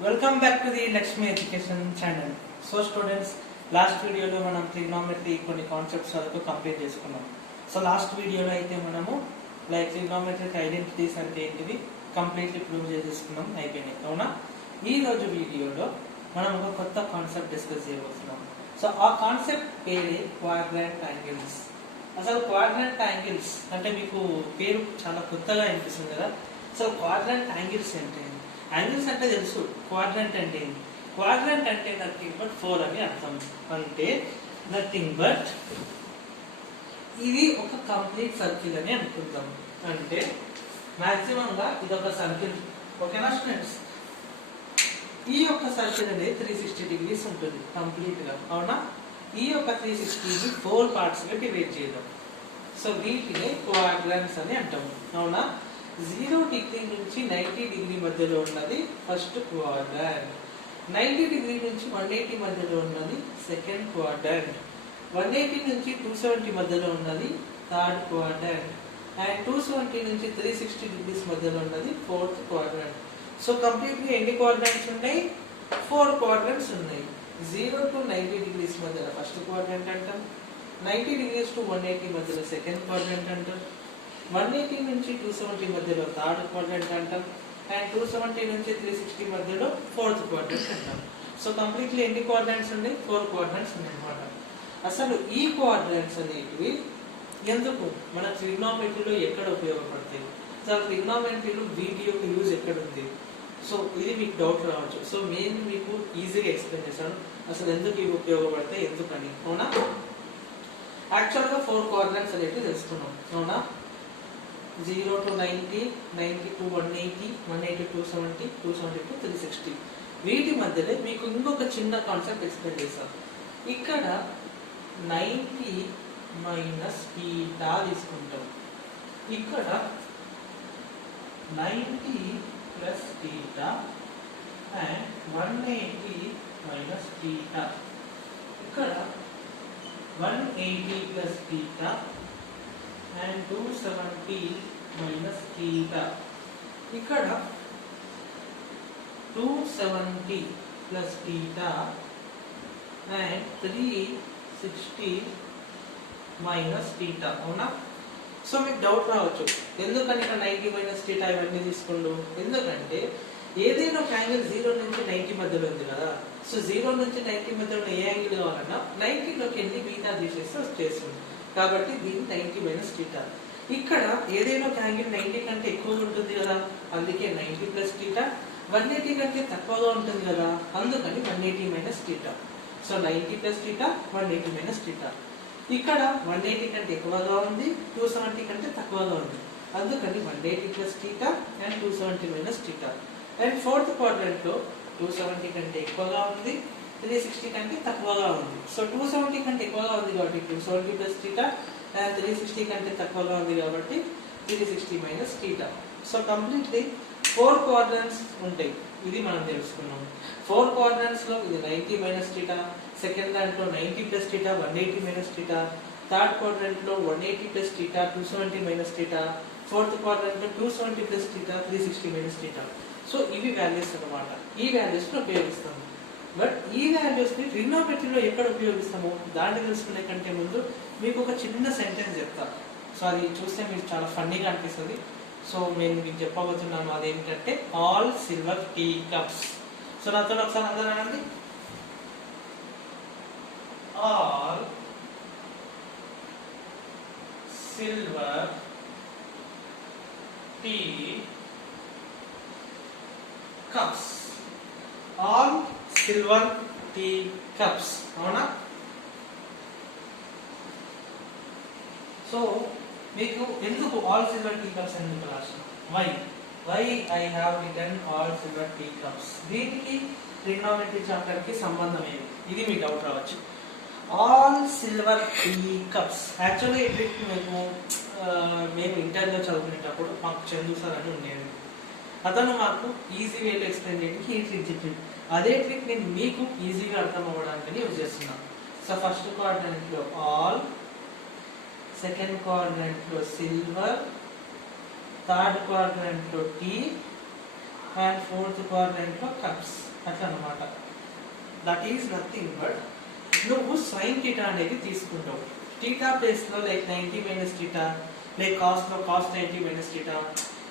Welcome back to the Lakshmi Education channel. So students, last video lo manam trigonometry konni concepts varaku complete cheskunnam. So last video lo aithe manamu like trigonometric identities ante entivi completely prove cheskunnam అయిపోయినాయి అవునా. ఈ రోజు వీడియోలో మనం ఒక కొత్త concept discuss చేయబోతున్నాం. So ఆ కాన్సెప్ట్ పేరే క్వాడ్రాంట్ యాంగిల్స్. అసలు క్వాడ్రాంట్ యాంగిల్స్ అంటే మీకు పేరు చాలా కొత్తగా అనిపిస్తుంది కదా. సో క్వాడ్రాంట్ యాంగిల్స్ అంటే యాంగిల్స్ అంటే తెలుసు, క్వాడ్రాంట్ అంటే ఏంటి? క్వాడ్రాంట్ అంటే నథింగ్ బట్ 4 అని అర్థం. అంటే నథింగ్ బట్ ఇది ఒక కంప్లీట్ సర్కిల్ అని అనుకుందాం. అంటే మాక్సిమం గా ఇది ఒక సర్కిల్, ఓకేనా స్టూడెంట్స్? ఈ యొక్క సర్కిల్ అనేది 360 డిగ్రీస్ ఉంటుంది కంప్లీట్ గా, అవునా? ఈ యొక్క 360 4 పార్ట్స్ గా డివైడ్ చేద్దాం. సో వీటిని క్వాడ్రాంట్స్ అని అంటాం, అవునా? 0 డిగ్రీ నుంచి 90 డిగ్రీ మధ్యలో ఉన్నది ఫస్ట్ క్వాడ్రాంట్, 90 డిగ్రీ నుంచి 180 మధ్యలో ఉన్నది సెకండ్ క్వాడ్రాంట్, 180 నుంచి 270 మధ్యలో ఉన్నది థర్డ్ క్వాడ్రాంట్, అండ్ 270 నుంచి 360 డిగ్రీస్ మధ్యలో ఉన్నది ఫోర్త్ క్వాడ్రాంట్. సో కంప్లీట్ గా ఎన్ని క్వాడ్రాంట్స్ ఉన్నాయి? 4 క్వాడ్రాంట్స్ ఉన్నాయి. 0 to 90 డిగ్రీస్ మధ్యలో ఫస్ట్ క్వాడ్రాంట్ అంటాం, 90 డిగ్రీస్ టు 180 మధ్యలో సెకండ్ క్వాడ్రాంట్ అంటాం, 180 నుంచి 270 మధ్యలో థర్డ్ క్వాడ్రాంట్ అంటాం, అండ్ 270 నుంచి 360 మధ్యలో ఫోర్త్ క్వాడ్రాంట్ అంటాం. సో కంప్లీట్లీ ఎన్ని క్వాడ్రాంట్స్ ఉన్నాయి? 4 క్వాడ్రాంట్స్ ఉన్నాయి అన్నమాట. అసలు ఈ క్వాడ్రాంట్స్ అనేటివి ఎందుకు మన ట్రిగ్నోమెట్రీలో ఎక్కడ ఉపయోగపడతాయి? అసలు ట్రిగ్నోమెట్రీలో వీటి యొక్క యూజ్ ఎక్కడ ఉంది? సో ఇది మీకు డౌట్ రావచ్చు. సో నేను మీకు ఈజీగా ఎక్స్ప్లెయిన్ చేశాను అసలు ఎందుకు ఇవి ఉపయోగపడతాయి, ఎందుకని, అవునా? యాక్చువల్గా 4 క్వాడ్రాంట్స్ అనేవి తెలుసుకున్నాం, అవునా? 0 to 90, 90 to 180, 180 to 270, 270 to 360. వీటి మధ్యలో మీకు ఇంకొక చిన్న కాన్సెప్ట్ ఎక్స్ప్లెయిన్ చేస్తాను. ఇక్కడ 90 మైనస్ తీటా తీసుకుంటాం, ఇక్కడ 90 plus theta and 180 minus theta, ఇక్కడ 180 plus theta and 270 minus theta, ఇక్కడ 270 plus theta and 360 minus theta, అవునా? సో మీకు డౌట్ రావచ్చు ఎందుకని ఇక్కడ 90 మైనస్ theta ఇవన్నీ తీసుకోండు. ఎందుకంటే ఏదైనా ఒక యాంగిల్ 0 నుంచి 90 మధ్యలో ఉంది కదా. సో 0 నుంచి 90 మధ్యలో ఏ యాంగిల్ కావాలన్నా 90 లోకి ఎన్ని బీటా తీసేస్తే వచ్చేస్తుంది. కాబట్టి దీన్ని 90 మైనస్ టీటా. ఇక్కడ ఏదైనా ఒక యాంగిల్ 90 కంటే ఎక్కువగా ఉంటుంది కదా, అందుకే 90 ప్లస్ టీటా. 180 కంటే తక్కువగా ఉంటుంది కదా, అందుకని 180 minus theta. So 90 plus theta, 180 minus theta. ఇక్కడ 180 కంటే ఎక్కువగా ఉంది, 270 కంటే తక్కువగా ఉంది, అందుకని 180 plus theta and 270 minus theta. And fourth quadrant లో 270 కంటే ఎక్కువగా ఉంది, 360 కంటే తక్కువగా ఉంది. సో 270 కంటే ఎక్కువగా ఉంది కాబట్టి 270 ప్లస్ టీటా అండ్ 360 కంటే తక్కువగా ఉంది కాబట్టి 360 మైనస్ టీటా. సో కంప్లీట్లీ 4 క్వాడ్రాంట్స్ ఉంటాయి, ఇది మనం తెలుసుకున్నాం. 4 క్వాడ్రాంట్స్ లో ఇది 90 మైనస్ టీటా, సెకండ్ దాంట్లో 90 plus theta 180 minus theta, third quadrant లో 180 plus theta 270 minus theta, fourth quadrant లో 270 plus theta 360 minus theta. So ఇవి వాల్యూస్ అన్నమాట. ఈ వాల్యూస్ ని ఉపయోగిస్తాము. బట్ ఈ వాల్యూస్ ని ట్రిగ్నోమెట్రీలో ఎక్కడ ఉపయోగిస్తామో దాన్ని తెలుసుకునే కంటే ముందు మీకు ఒక చిన్న సెంటెన్స్ చెప్తా. సో అది చూస్తే మీకు చాలా ఫన్నీగా అనిపిస్తుంది. సో నేను మీకు చెప్పబోతున్నాను అదేంటంటే all silver tea cups. So నాతో ఒకసారి అందరూ అనండి, all silver tea cups. All silver tea cups, అవునా? సో మీకు ఎందుకు ఆల్ సిల్వర్ టీ కప్స్ ఎందుకు రాసిన? Why I have written all silver tea cups? దీనికి ట్రిగ్నోమెట్రీ చాప్టర్ కి సంబంధం ఏమి? ఇది మీ డౌట్ రావచ్చు. All silver tea cups actually మేము ఇంటర్లో చదువుకునేటప్పుడు మాకు చందు సార్ అని ఉండేది. అతను మాకు ఈజీ వేలో ఎక్స్ప్లెయిన్ చేయడానికి ఈ ట్రిక్ చెప్పాడు. అదే ట్రిక్ నేను మీకు ఈజీగా అర్థం అవ్వడానికి యూజ్ చేస్తున్నాను. సో ఫస్ట్ క్వాడ్రాంట్ లో ఆల్, సెకండ్ క్వాడ్రాంట్ లో సిల్వర్, థర్డ్ క్వాడ్రాంట్ లో టీ అండ్ ఫోర్త్ క్వాడ్రంట్లో కప్స్ అట్లా అనమాట. దట్ ఈస్ నథింగ్ బట్ నువ్వు సైన్ థీటా అనేది తీసుకుంటావు. థీటా ప్లేస్లో లైక్ 90 మైనస్ థీటా, లైక్ కాస్ట్లో కాస్ 90 మైనస్ థీటా,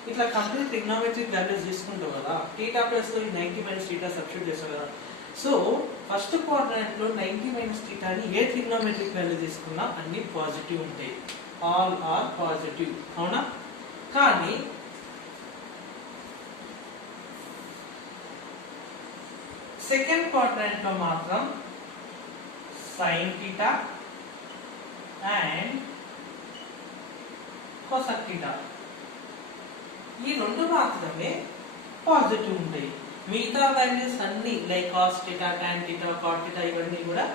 ఇట్లా కంప్లీట్ ట్రిగ్నోమెట్రిక్ వాల్యూస్ తీసుకుంటావు కదా. థీటా ప్లేస్లో 90 మైనస్ థీటా సబ్స్టిట్యూట్ చేస్తావు కదా. సో ఫస్ట్ క్వాడ్రంట్లో 90 మైనస్ థీటాని ఏ ట్రిగ్నోమెట్రిక్ వాల్యూ తీసుకున్నా అన్ని పాజిటివ్ ఉంటాయి, ఆల్ ఆర్ పాజిటివ్, అవునా? కానీ సెకండ్ క్వాడ్రంట్లో మాత్రం sine theta and cosec theta ఈ రెండు మాత్రమే పాజిటివ్ ఉంటాయి. మిగతా వాల్యూస్ అన్ని like cos theta, tan theta, cot theta ఇవన్నీ కూడా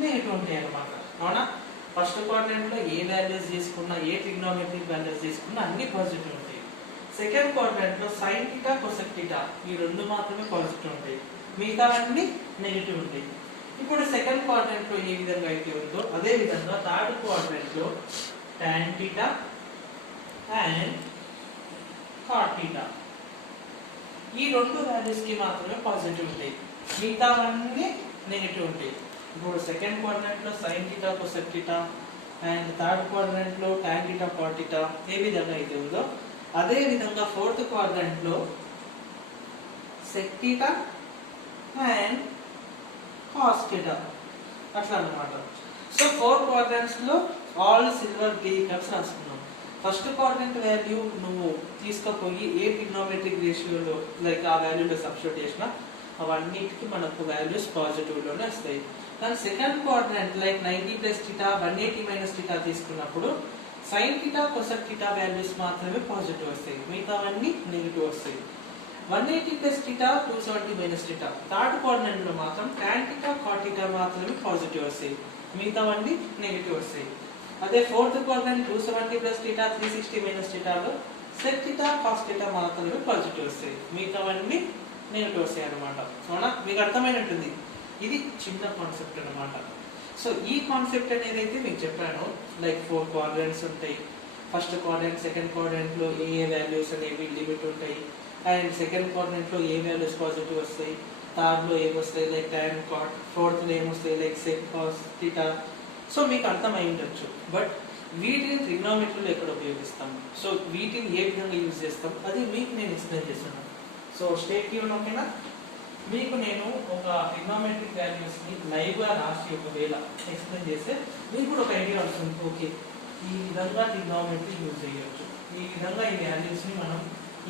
నెగటివ్ ఉంటాయి అన్నమాట, అవునా? ఫస్ట్ క్వాడ్రంట్లో ఏ వాల్యూస్ తీసుకున్నా, ఏ ట్రిగ్నోమెట్రిక్ వాల్యూస్ తీసుకున్నా అన్ని పాజిటివ్ ఉంటాయి. సెకండ్ క్వాడ్రంట్లో సైన్ థీటా, కొసెక్ థీటా ఈ రెండు మాత్రమే పాజిటివ్ ఉంటాయి, మిగతావన్నీ నెగటివ్ ఉంటాయి. ఇప్పుడు సెకండ్ క్వాడ్రంట్లో ఏ విధంగా అయితే ఉందో అదే విధంగా థర్డ్ క్వాడ్రంట్లో tan theta and cot theta ఈ రెండు వాల్యూస్ కి మాత్రమే పాజిటివ్ ఉంటాయి, మిగతావన్నీ నెగటివ్ ఉంటాయి. ఇప్పుడు సెకండ్ క్వాడ్రంట్లో sine theta, cosec theta and third క్వాడ్రంట్లో టాన్ థీటా, కాట్ థీటా ఏ విధంగా అయితే ఉందో అదే విధంగా ఫోర్త్ క్వాడ్రంట్లో sec theta and cos theta అట్లా అన్నమాట. సో 4 క్వాడ్రంట్స్ లో ఆల్ సిల్వర్ గ్రే కప్స్ రాసుకున్నాం. ఫస్ట్ క్వాడ్రంట్ వాల్యూ నువ్వు తీసుకుపోయి ఏ ట్రిగ్నోమెట్రిక్ రేషియోలో లైక్ ఆ వాల్యూలో సబ్స్టిట్యూట్ చేసినా అవన్నిటికి మనకు వాల్యూస్ పాజిటివ్ లోనే వస్తాయి. కానీ second quadrant like 90 plus theta, 180 minus theta తీసుకున్నప్పుడు sine theta, cosec theta values మాత్రమే పాజిటివ్ వస్తాయి, మిగతావన్నీ నెగిటివ్ వస్తాయి. 180 plus theta, 270 minus theta third quadrant లో మాత్రం టాన్ థీటా, కాట్ థీటా మాత్రమే పాజిటివ్ వస్తాయి, మిగతావన్నీ నెగిటివ్ వస్తాయి. అదే fourth quadrant 270 plus theta, 360 minus థీటాలో సెక్ థీటా, కాస్ థీటా మాత్రమే పాజిటివ్ వస్తాయి, మిగతావన్నీ నెగిటివ్ వస్తాయి అన్నమాట, అవునా? మీకు అర్థమైనట్టుంది. ఇది చిన్న కాన్సెప్ట్ అన్నమాట. సో ఈ కాన్సెప్ట్ అనేది అయితే మీకు చెప్పాను, లైక్ 4 క్వాడ్రంట్స్ ఉంటాయి. ఫస్ట్ క్వాడ్రంట్, సెకండ్ క్వాడ్రంట్ లో ఏ వాల్యూస్ అనేవి లిమిట్ ఉంటాయి, అండ్ సెకండ్ క్వాడ్రంట్ లో ఏ వాల్యూస్ పాజిటివ్ వస్తాయి, థర్డ్ లో ఏమొస్తాయి లైక్ టాన్, కాట్, ఫోర్త్ లో ఏమొస్తాయి like sec, cos theta. So మీకు అర్థమై ఉండొచ్చు. బట్ వీటిని ట్రిగ్నోమెట్రీలో ఎక్కడ ఉపయోగిస్తాం, సో వీటిని ఏ విధంగా యూజ్ చేస్తాం అది మీకు నేను ఎక్స్ప్లెయిన్ చేస్తున్నాను. సో స్టే ట్యూన్, ఓకేనా? మీకు నేను ఒక ట్రిగ్నోమెట్రిక్ వాల్యూస్ ని లైవ్ గా రాసి ఒకవేళ ఎక్స్ప్లెయిన్ చేస్తే మీకు కూడా ఒక ఐడియా వస్తుంది. ఓకే, ఈ విధంగా ట్రిగ్నోమెట్రీ యూజ్ చేయొచ్చు, ఈ విధంగా ఈ వాల్యూస్ ని మనం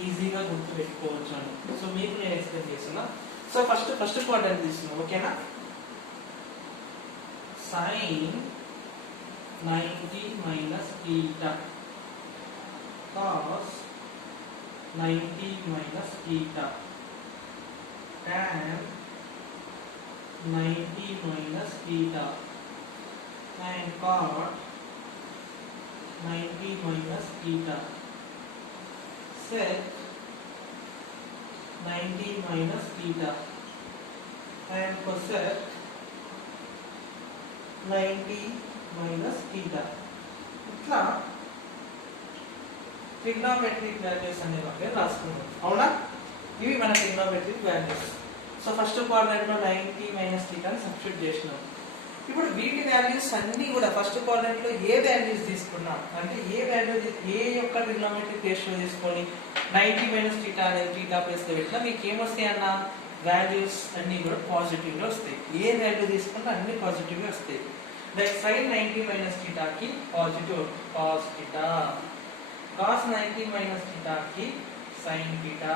ఈజీగా గుర్తు పెట్టుకోవచ్చు అని. సో మీకు నేను ఎక్స్ప్లెయిన్ చేస్తున్నా. సో ఫస్ట్ క్వాడ్రంట్ తీసుకున్నాం, ఓకేనా? sin 90 minus theta cos 90 minus theta tan 90 minus theta and cot 90 minus theta sec 90 minus theta and cosec 90 minus theta. ఇట్లా ట్రిగ్నోమెట్రిక్ వాల్యూస్ అనే వాటిని రాసుకున్నాం, అవునా? ఇవి మన trigonometric values. So first quadrant లో 90 మైనస్ థీటాని సబ్స్టిట్యూట్ చేసినాం. ఇప్పుడు వీటి వాల్యూస్ అన్ని కూడా ఫస్ట్ క్వాడ్రంట్ లో ఏ వాల్యూస్ తీసుకున్నాం అంటే ఏ వాల్యూ, ఏ యొక్క ట్రిగ్నోమెట్రిక్ రేషియో తీసుకొని 90 మైనస్ థీటా అనేది థీటా ప్లేస్ లో పెట్టినా మీకు ఏమొస్తాయి అన్న వాల్యూస్ అన్ని కూడా పాజిటివ్ గా వస్తాయి. ఏ వాల్యూ తీసుకున్నా అన్ని పాజిటివ్ గా వస్తాయి. లైక్ sin 90 మైనస్ థీటా కి positive cos theta, cos 90 minus theta కి sin theta,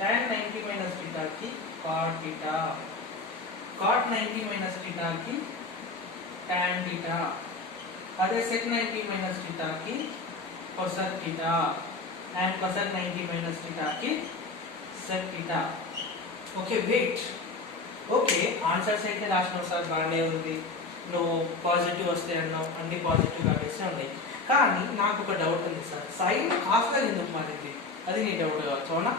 tan 90 minus theta కి cot theta, cot 90 minus theta కి tan థీటా, అదే sec 90 మైనస్ థీటా కి cosec theta and cosec 90 minus theta కి sec theta. Okay, wait. Okay, answers అయితే రాసినావు sir, బాగానే ఉంది, నువ్వు పాజిటివ్ వస్తాయి అన్నావు, అన్ని పాజిటివ్ వాల్యూస్ ఉన్నాయి. కానీ నాకు ఒక డౌట్ ఉంది సార్, సైన్ కాస్లా ఎందుకు మారింది? అది నీ డౌట్ కావచ్చు, అవునా?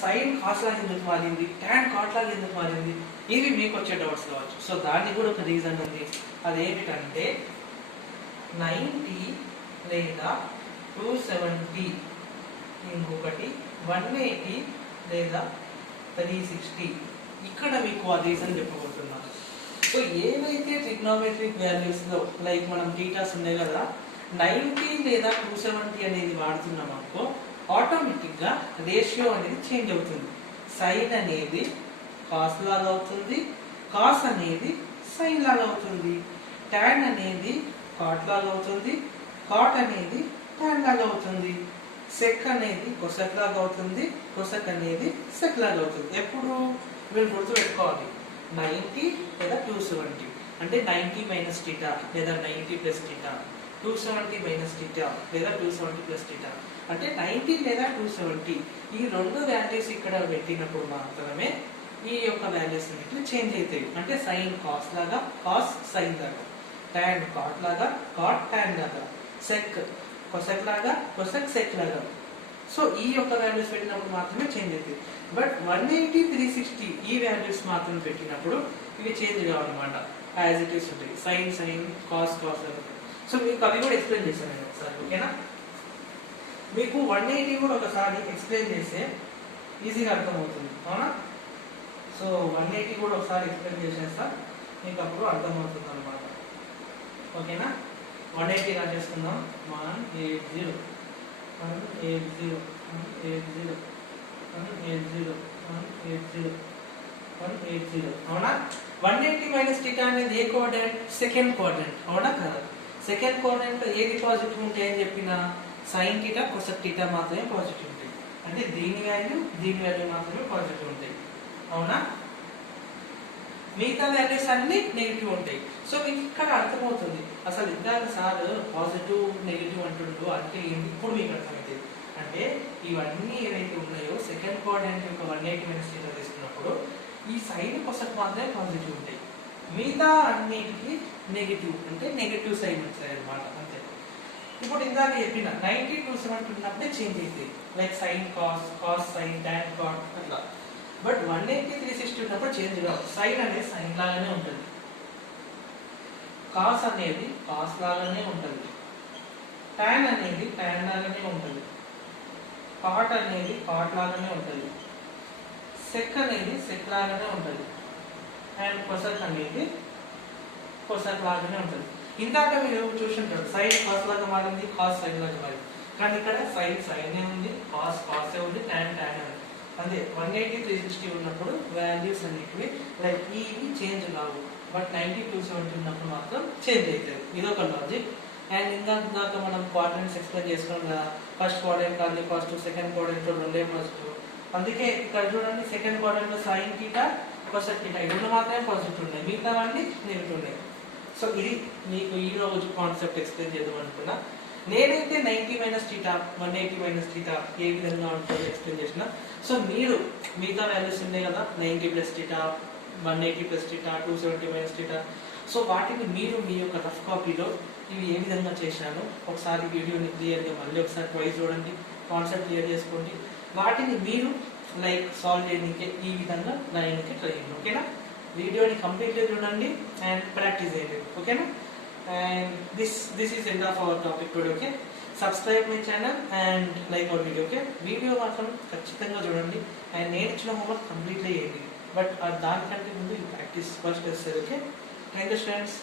సైన్ కాస్లా ఎందుకు మారింది, ట్యాన్ కాట్లా ఎందుకు మారింది, ఇవి మీకు వచ్చే డౌట్స్ కావచ్చు. సో దానికి కూడా ఒక రీజన్ ఉంది. అదేమిటంటే 90 లేదా 270 ఇంకొకటి 180 లేదా 360 ఇక్కడ మీకు ఆ రీజన్ చెప్పబోతున్నాను. సో ఏవైతే ట్రిగ్నోమెట్రిక్ వాల్యూస్ లో లైక్ మనం థీటాస్ ఉన్నాయి కదా 90 లేదా 270 అనేది వాడుతున్నాం అనుకో ఆటోమేటిక్ గా రేషియో అనేది చేంజ్ అవుతుంది. సైన్ అనేది కాస్ లాగా అవుతుంది, కాస్ అనేది సైన్ లాగా అవుతుంది, టాన్ అనేది కాట్ లాగా అవుతుంది, కాట్ అనేది టాన్ లాగా అవుతుంది, సెక్ అనేది కొసెక్ లాగా అవుతుంది, కొసెక్ అనేది సెక్ లాగా అవుతుంది. ఎప్పుడు మీరు గుర్తు పెట్టుకోవాలి 90 లేదా 270 అంటే 90 మైనస్ థీటా లేదా 90 ప్లస్ థీటా, 270 మైనస్ థీటా లేదా 270 ప్లస్ థీటా అంటే 90 లేదా 270. ఈ రెండు వాల్యూస్ ఇక్కడ పెట్టినప్పుడు మాత్రమే ఈ యొక్క వాల్యూస్ అనేవి చేంజ్ అవుతాయి. అంటే సైన్ కాస్ లాగా కాస్ సైన్ లాగా, టాన్ కాట్ లాగా కాట్ టాన్ లాగా, సెక్ కొసెక్ లాగా కొసెక్ సెక్ లాగా. సో ఈ యొక్క వాల్యూస్ పెట్టినప్పుడు మాత్రమే చేంజ్ అవుతాయి. బట్ 180 360 ఈ వాల్యూస్ మాత్రం పెట్టినప్పుడు ఇవి చేంజ్ కావాలన్నమాట. యాజ్ ఇట్ ఈస్ ఉంటాయి sine sine cos cos. So మీకు అవి కూడా ఎక్స్ప్లెయిన్ చేశాను నేను ఒకసారి, ఓకేనా? మీకు 180 కూడా ఒకసారి ఎక్స్ప్లెయిన్ చేస్తే ఈజీగా అర్థమవుతుంది, అవునా? సో 180 కూడా ఒకసారి ఎక్స్ప్లెయిన్ చేసేస్తా, మీకు అప్పుడు అర్థమవుతుంది అనమాట, ఓకేనా? 180 గా చేసుకుందాం. 180 180 180 180 180 180 అవునా? 180 మైనస్ థీటా అనేది ఏ కోఆర్డినేట్? సెకండ్ కోఆర్డినేట్, అవునా కదా? సెకండ్ కోఆర్డినేట్ లో ఏది పాజిటివ్ ఉంటాయి అని చెప్పిన సైన్ థీటా కొసెక్ థీటా మాత్రమే పాజిటివ్ ఉంటాయి. అంటే దీని వాల్యూ మాత్రమే పాజిటివ్ ఉంటాయి, అవునా? మిగతా వాల్యూస్ అన్ని నెగిటివ్ ఉంటాయి. సో మీకు ఇక్కడ అర్థమవుతుంది అసలు ఇందాక సార్ పాజిటివ్ నెగిటివ్ అంటుండో అంటే ఏంటి, ఇప్పుడు మీకు అర్థమవుతుంది. అంటే ఇవన్నీ ఏవైతే ఉన్నాయో సెకండ్ కోఆర్డినేట్ యొక్క 180 మైనస్ థీటా తీసుకున్నప్పుడు ఈ సైన్ కొసెక్ మాత్రమే పాజిటివ్ ఉంటాయి, మిగతా అన్నిటికీ నెగిటివ్ అంటే నెగిటివ్ సైన్ వచ్చాయి అనమాట, అంతే. ఇప్పుడు ఇందాక చెప్పిన 90 270 ఉన్నప్పుడే చేంజ్ అవుతాయి, like sine cos cos sine tan cot అట్లా. బట్ 180 360 ఉన్నప్పుడు చేంజ్ కావు. సైన్ అనేది సైన్ లాగానే ఉంటుంది, కాస్ అనేది కాస్ లాగానే ఉంటుంది, టాన్ అనేది టాన్ లాగానే ఉంటుంది, కాట్ అనేది కాట్ లాగానే ఉంటుంది, సెక్ అనేది సెక్ లాగానే ఉంటుంది, అండ్ కొసెక్ అనేది కొసెక్ లాగానే ఉంటుంది. ఇందాక మీరు చూసుంటారు సైన్ కాస్ లాగా మారింది, కాస్ సైన్ లాగా మారింది. కానీ ఇక్కడ సైన్ సైనే ఉంది, కాస్ కాసే ఉంది, టాన్ టాన్ ఉంది. అదే 180 360 ఉన్నప్పుడు వాల్యూస్ అనేటివి లైక్ ఇవి చేంజ్ కావు. బట్ 90 270 ఉన్నప్పుడు మాత్రం చేంజ్ అవుతుంది. ఇదొక లాజిక్. అండ్ ఇందాక మనం కోఆర్డినేట్స్ ఎక్స్ప్లెయిన్ చేసుకున్నాం కదా, ఫస్ట్ కోఆర్డినేట్ కానీ పాజిటివ్, సెకండ్ కోఆర్డినేట్ రెండే పాజిటివ్. అందుకే ఇక్కడ చూడండి సెకండ్ కోఆర్డినేట్ లో సైన్ థీటా కొసెక్ థీటా ఈ రెండు మాత్రమే పాజిటివ్ ఉన్నాయి, మిగతావన్నీ నెగిటివ్ ఉన్నాయి. సో ఇది మీకు ఈ రోజు కాన్సెప్ట్ ఎక్స్ప్లెయిన్ చేద్దాం అనుకున్నా. నేనైతే 90 మైనస్ థీటా 180 మైనస్ థీటా ఏ విధంగా ఉంటుందో ఎక్స్ప్లెయిన్ చేసిన. సో మీరు మిగతా వాల్యూస్ ఉన్నాయి కదా 90 plus theta 180 plus theta 270 minus theta, so వాటిని మీరు మీ యొక్క రఫ్ కాపీలో ఇవి ఏ విధంగా చేశానో ఒకసారి వీడియోని క్లియర్గా మళ్ళీ ఒకసారి ట్రై చూడండి, కాన్సెప్ట్ క్లియర్ చేసుకోండి. వాటిని మీరు లైక్ సాల్వ్ చేయడానికి ఈ విధంగా రాయడానికి ట్రై చేయండి, ఓకేనా? వీడియోని కంప్లీట్గా చూడండి అండ్ ప్రాక్టీస్ చేయండి, ఓకేనా? And this is end of our topic today, okay? Subscribe my channel and like our video, okay? Video మాత్రం ఖచ్చితంగా చూడండి అండ్ నేను ఇచ్చిన హోంవర్క్ కంప్లీట్లీ చేయండి. బట్ దానికంటే ముందు ఈ ప్రాక్టీస్ ఫస్ట్ వస్తుంది, ఓకే? Thank you students.